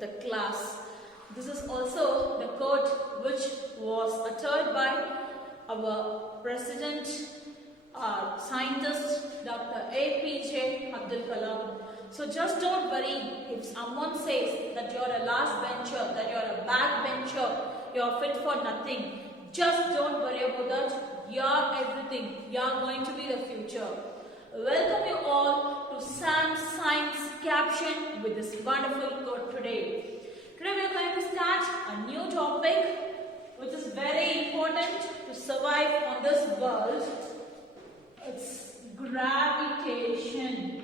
the class. This is also the quote which was uttered by our President, scientist, Dr. APJ Abdul Kalam. So just don't worry if someone says that you're a last bencher, that you're a backbencher, you're fit for nothing. Just don't worry about that. You're everything. You're going to be the future. Welcome you all to Sam's Science Caption with this wonderful quote today. Today we are going to start a new topic which is very important to survive on this world. It's gravitation.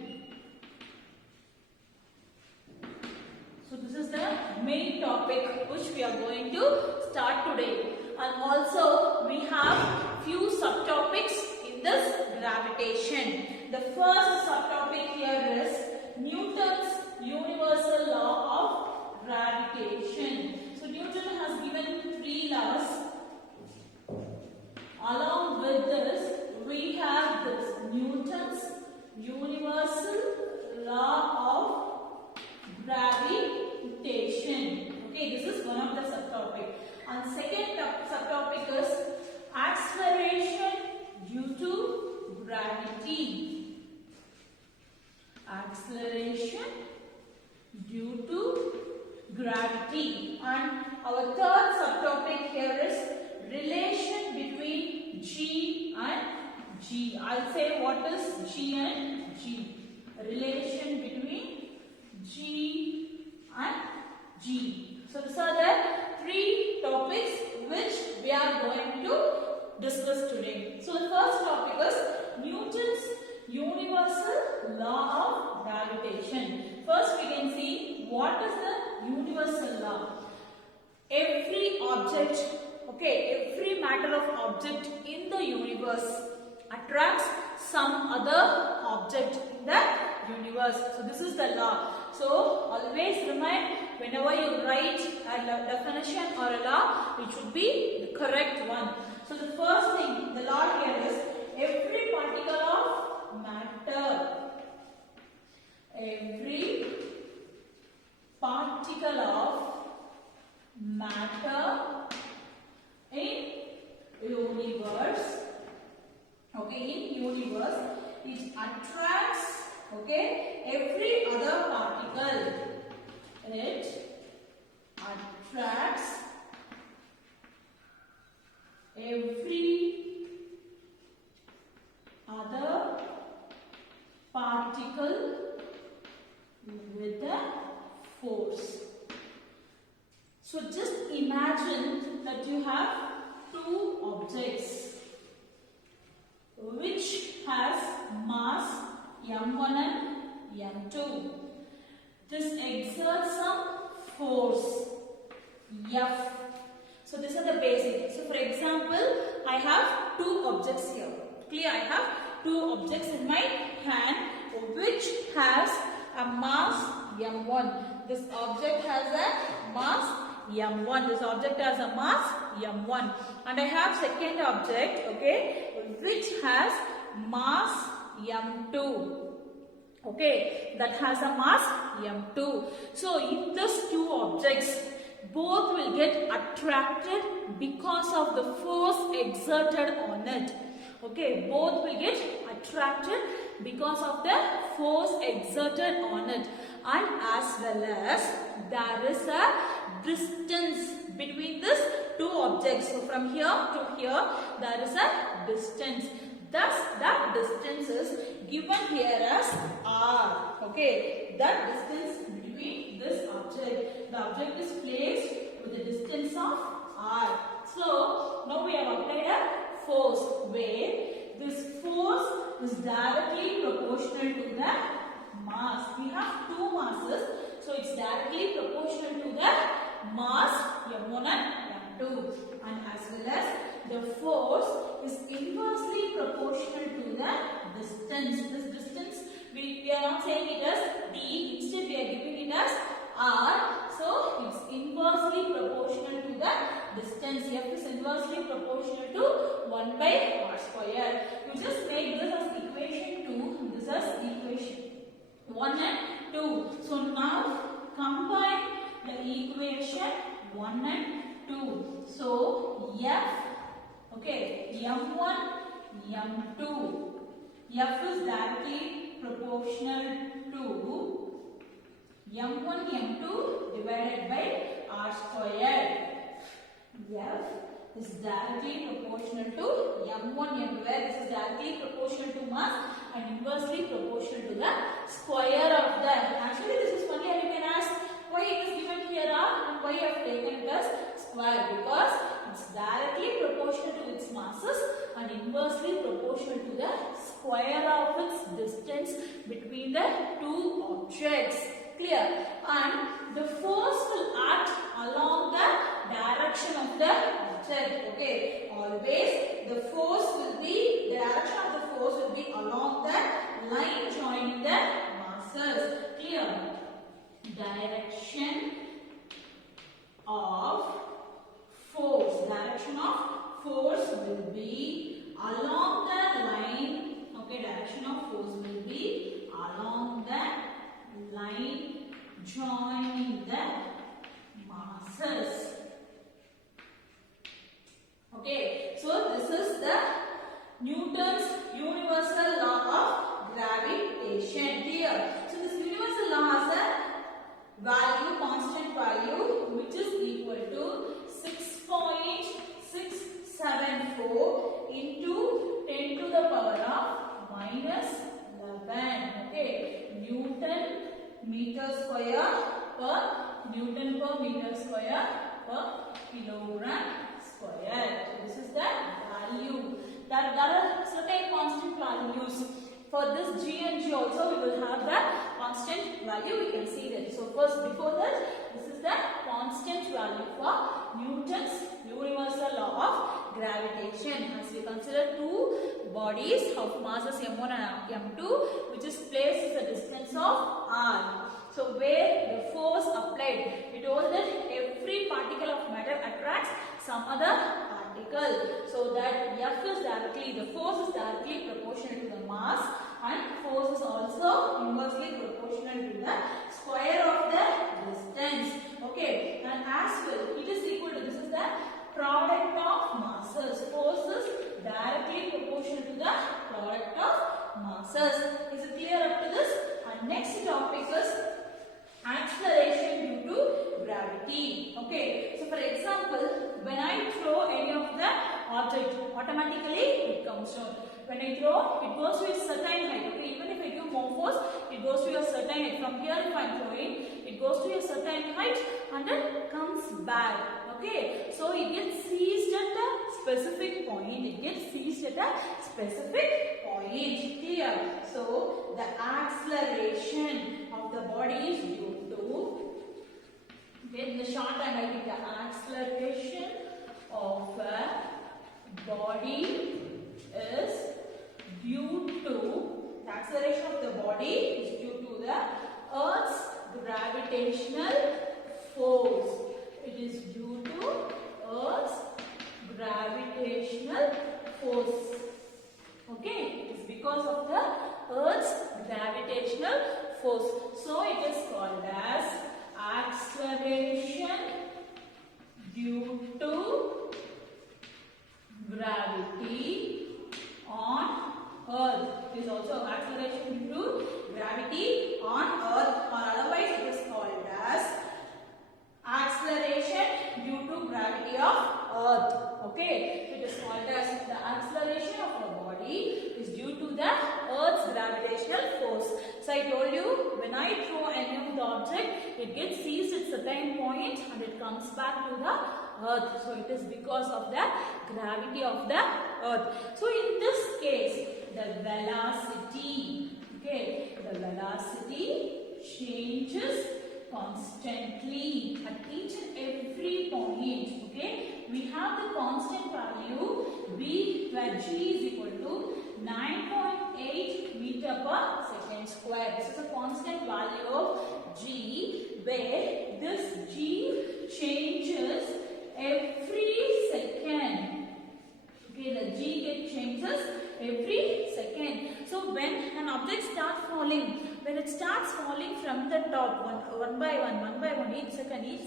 So this is the main topic which we are going to start today. And also we have few subtopics in this gravitation. The first subtopic here is Newton's universal law of gravitation. So Newton has given 3 laws. Along with this, we have this Newton's universal law of gravitation. Okay, this is one of the subtopic. And second subtopic is acceleration due to gravity. Acceleration due to gravity. And our third subtopic here is relation between G and G. I'll say what is G and G. Relation between G and G. So these are the 3 topics which we are going to discuss today. So the first topic is Newton's universal law of gravitation. First we can see what is the universal law. Every object, every matter of object in the universe attracts some other object in the universe. So this is the law. So always remind, whenever you write a definition or a law, it should be the correct one. So the first thing, the law here is every particle of matter, every particle of matter in universe, it attracts, every other particle. It attracts every other particle with a force. So just imagine that you have 2 objects which has mass m1 and m2. This exerts some force F. So these are the basic. So for example, I have 2 objects here. Clear? I have 2 objects in my hand which has a mass m1. This object has a mass m1. This object has a mass m1. And I have second object, which has mass m2. That has a mass m2. So in these 2 objects, both will get attracted because of the force exerted on it. Both will get attracted because of the force exerted on it. And as well as there is a distance between these 2 objects. So from here to here, there is a distance. Thus, that distance is given here as r. That distance between this object. The object is placed with a distance of r. So, now we have applied a force where this force is directly proportional to the mass. We have 2 masses. So, it's directly proportional to the mass m1 and m2. And as well as the force is inversely proportional to the distance. This distance, we are not saying it as d, instead we are giving it as r. So it's inversely proportional to the distance. F is inversely proportional to 1 by r square. You just make this as equation 2, this as equation 1 and 2. So now combine the m1 and 2. So F, okay, m1, m2. F is directly proportional to m1, m2 divided by r squared. F is directly proportional to m1, m2, where this is directly proportional to mass and inversely proportional to the square of the. Actually, this is only written as why it is given here r and why I have taken it as square, because it's directly proportional to its masses and inversely proportional to the square of its distance between the two objects. Clear? And the force will act along the direction of the object. Okay, always the force will be, the direction of the force will be along the line joining the masses. Clear? Direction of force. Direction of force will be along the line. Okay, direction of force will be along the line joining the masses. Okay, so this is the Newton's universal law of gravitation. Clear? So this universal law has a value, constant value, which is equal to 6.674 into 10 to the power of minus 11. Okay, Newton meter square per Newton per meter square per kilogram square. So this is the value. There are certain constant values. For this G and G also we will have the constant value. We can see that. So first, before that, this is the constant value for Newton's universal law of gravitation. As we consider two bodies of masses m1 and m2, which is placed at a distance of r. So where the force applied, we told that every particle of matter attracts some other particle. So that F is directly, the force is directly proportional to the mass, and force is also inversely proportional to the square of the distance. Okay, and as well, it is equal to, this is the product of masses. Force is directly proportional to the product of masses. Is it clear up to this? And next topic is acceleration due to gravity. Okay, so for example, when I throw any of the object, automatically it comes down. When I throw, it goes to a certain height. Okay, even if I give more force, it goes to a certain height. From here, if I am throwing, it goes to a certain height and then comes back. Okay, so it gets seized at a specific point. It gets seized at a specific point. Clear? So the acceleration of the body is due to, okay, in the short I'm writing the acceleration of a body is due to, the acceleration of the body is due to the Earth's gravitational force. It is due to Earth's gravitational force. Okay, it is because of the Earth's gravitational force. So it is called as acceleration due to gravity on Earth. It is also acceleration due to gravity on Earth, or otherwise it is called as acceleration due to gravity of Earth. Okay, it is called as the acceleration of a body is due to the Earth's gravitational force. So I told you, when I throw any of the object, it gets seized at certain point and it comes back to the Earth. So it is because of the gravity of the Earth. So in this case, the velocity, okay, the velocity changes constantly at each and every point. Okay, we have the constant value v, where g is equal to 9.8 meter per second square. This is a constant value of g, where this g changes every second. Okay, the g changes every second. So when an object starts falling, when it starts falling from the top one by one, each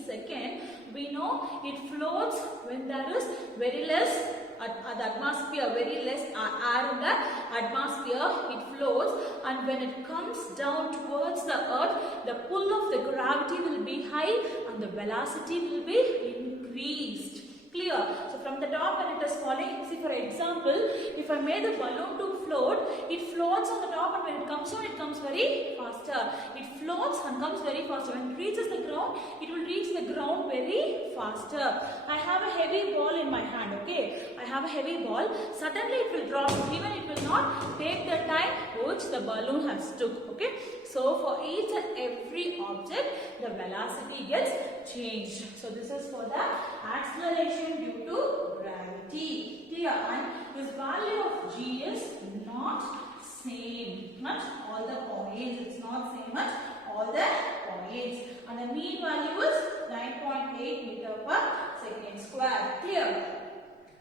second, we know it floats when there is very less the atmosphere, very less air in the atmosphere, it floats, and when it comes down towards the earth, the pull of the gravity will be high and the velocity will be increased. Clear? So from the top when it is falling, see for example, if I made the balloon to float, it floats on the top, and when it comes down, it comes very faster. It floats and comes very faster. When it reaches the ground, it will reach the ground very faster. I have a heavy ball in my hand, okay? I have a heavy ball. Suddenly it will drop, even it will not take the time which the balloon has took, okay? So for each and every object, the velocity gets changed. So this is for the acceleration due to gravity. Clear? And this value of G is not same at all the points. It's not same at all the points. And the mean value is 9.8 meter per second square. Clear?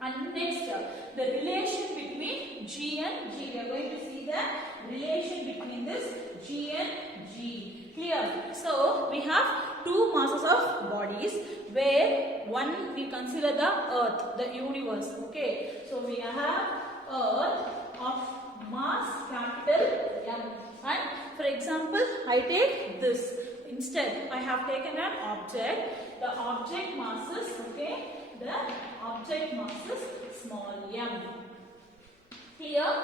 And next, the relation between G and G. We are going to see the relation between this G and G. Clear? So we have two masses of bodies, where one we consider the earth, the universe. Okay. So we have earth of mass capital M. And for example, I take this. Instead, I have taken an object. The object mass is, okay, the object mass is small m. Here,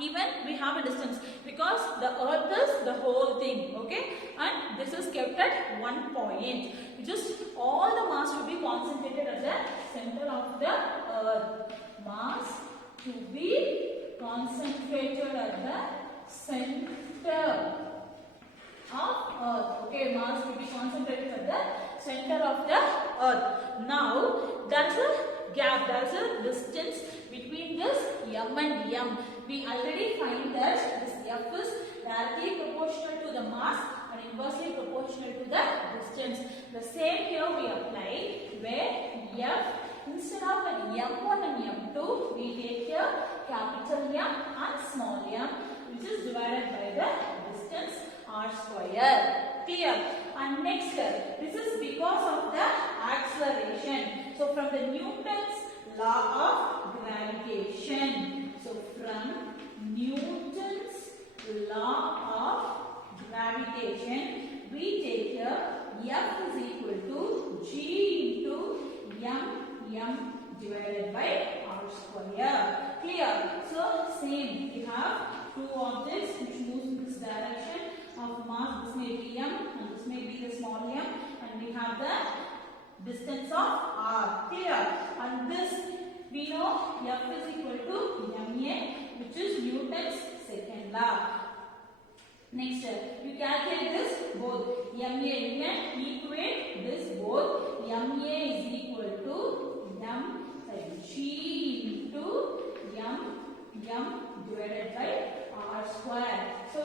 even we have a distance, because the earth is the whole thing, okay, and this is kept at one point. Just all the mass to be concentrated at the center of the earth. Mass to be concentrated at the center of earth. Okay, mass to be concentrated at the center of the earth. Now, there is a gap, there is a distance between this m and m. We already find that this f is directly proportional to the mass and inversely proportional to the distance. The same here we apply, where f, instead of an m1 and m2, we take here capital M and small m, which is divided by the distance r square. Clear? And next, this is because of the acceleration. So from the Newton's law of gravitation. So from Newton's law of gravitation, we take here F is equal to G into m divided by r square. Clear? So same, we have two objects which moves in this direction of mass. This may be m and this may be the small m, and we have the distance of r. Clear? And this we know F is equal to ma, which is Newton's second law. Next, you calculate this both. Ma, you can equate this both. Ma is equal to G into m divided by r square. So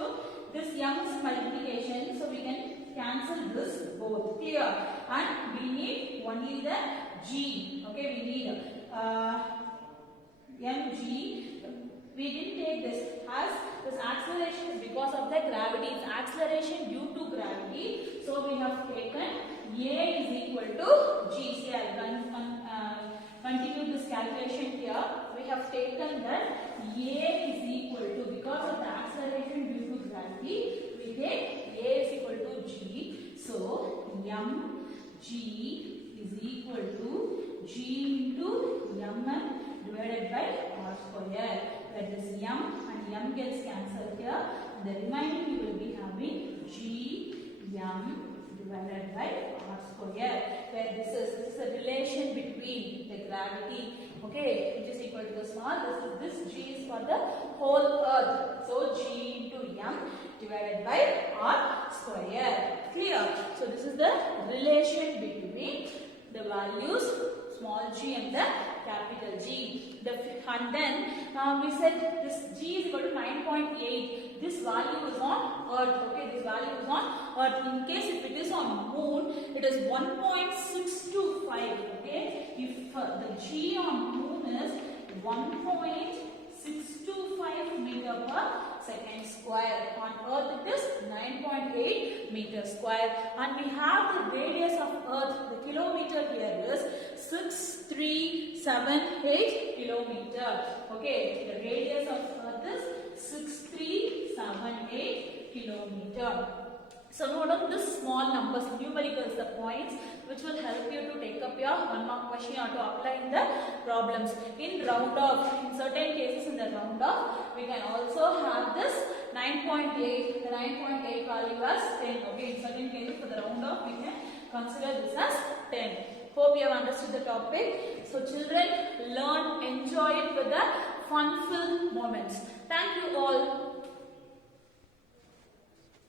this m is multiplication, so we can cancel this both. Clear? And we need only the g. Okay, we need mg. We didn't take this, as this acceleration is because of the gravity. It's acceleration due to gravity. So we have taken a is equal to g. See, I'll continue this calculation here. We have taken that a is equal to, because of the acceleration due to gravity, we take a is equal to g. So mg is equal to g into mn divided by r square. Where this m gets cancelled here, and the remaining you will be having g divided by r square. Where this is a relation between the gravity, okay, which is equal to the small. This g is for the whole earth. So g into m divided by r square. Clear? So this is the relation between the values small g and the capital G. And then we said this g is equal to 9.8. This value is on earth. Okay, this value is on earth. In case if it is on moon, it is 1.625. Okay, if the g on moon is 1.625 meter per second square. On earth it is 9.8 meters square, and we have the radius of earth, the kilometer here is 6378 kilometer. Okay, the radius of earth is 6378 kilometer. So note down this small numbers, numericals, the points which will help you to take up your 1 mark question or to apply in the problems. In round off, in certain cases in the round off, we can also have this 9.8, the 9.8 value as 10. Okay, in certain cases for the round off, we can consider this as 10. Hope you have understood the topic. So children, learn, enjoy it with the fun-filled moments. Thank you all.